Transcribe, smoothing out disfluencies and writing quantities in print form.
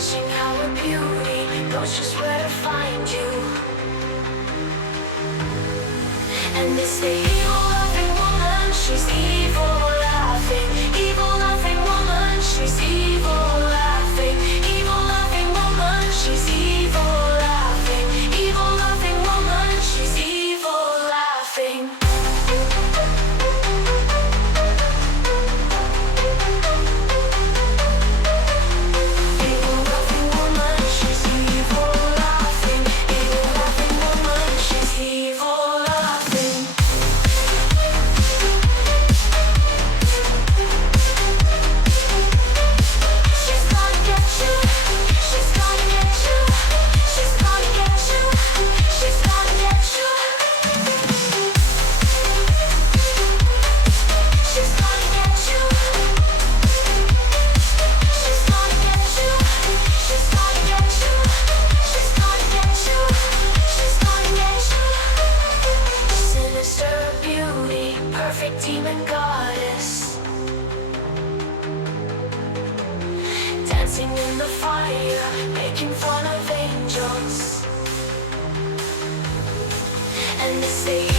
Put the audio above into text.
watching our beauty, knows just where to find you. And it's the evil laughing woman, she's evil laughing woman, she's evil laughing woman, she's evil laughing woman, she's evil laughing. Perfect demon goddess, dancing in the fire, making fun of angels. And this